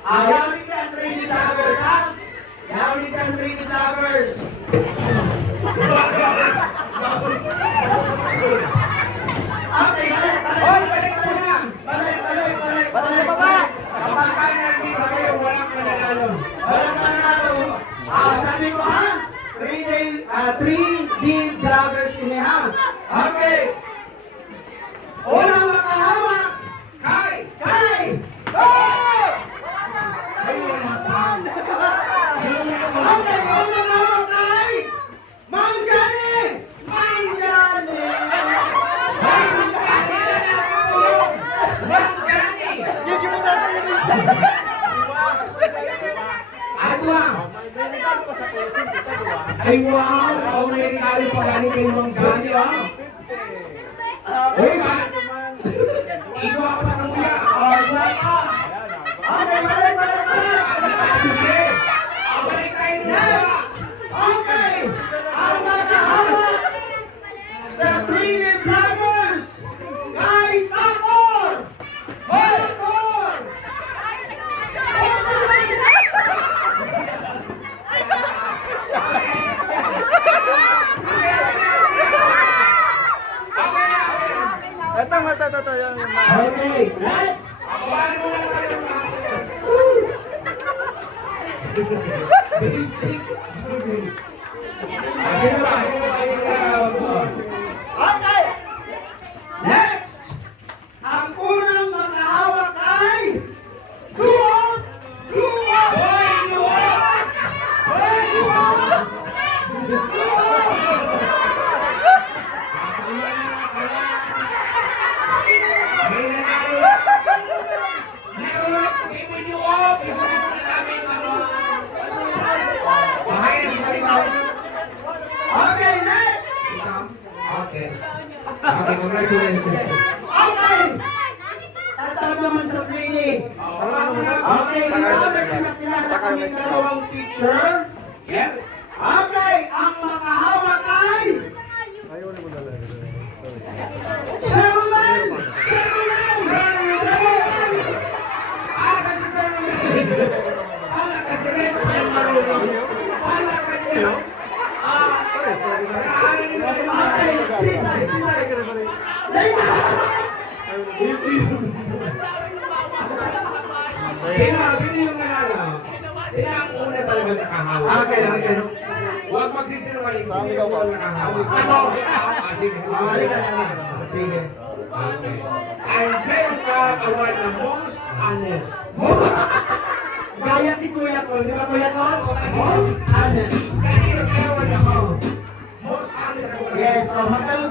Yawin ka, Trinity Vloggers, ha? Yawin ka, Trinity Vloggers. Okay, balik. Balik pa ba? Kapag kayo nandito kayo, walang mananalo. Walang mananalo. Sabi ko, ha? 3D Vloggers ini, ha? Okay. Unang makahawak. Kay! Go! Okay, unang makahawak kay Mang Johnny! Mang Johnny! Ay, wow! Ang may regalo pa galing kay Mang Johnny, ha? Uy, man! Igo ako sa kuya! Okay, balik! Balik kayo next! Okay! Ang makahawak sa 3D Vloggers! Kay Takor! Takor! Ito. Okay, let's! Basic. Okay! Next! Ang unang makahawak ay Luwag! Okay, next! Okay, congratulations. Okay! Tatawag naman sa training. Okay, pinakilala kami ng dalawang teacher. Yes. Okay, ang makahawak ay Sherman! Asa si Sir Romel? Anak ka si Red. Anak ka niya. Okay, sisay. Sino yung nanalo? Sino ang una talaga nakahawak? Okay. Huwag magsisinungaling. Sino yung una nakahawak? Ako. Sige. Halika na. Sige. Okay. And meron ka award na most honest. Gaya ni Kuya Col. Di ba Kuya Col? Most honest. Kanino kaya award ako? Most honest ako. Yes, magkaroon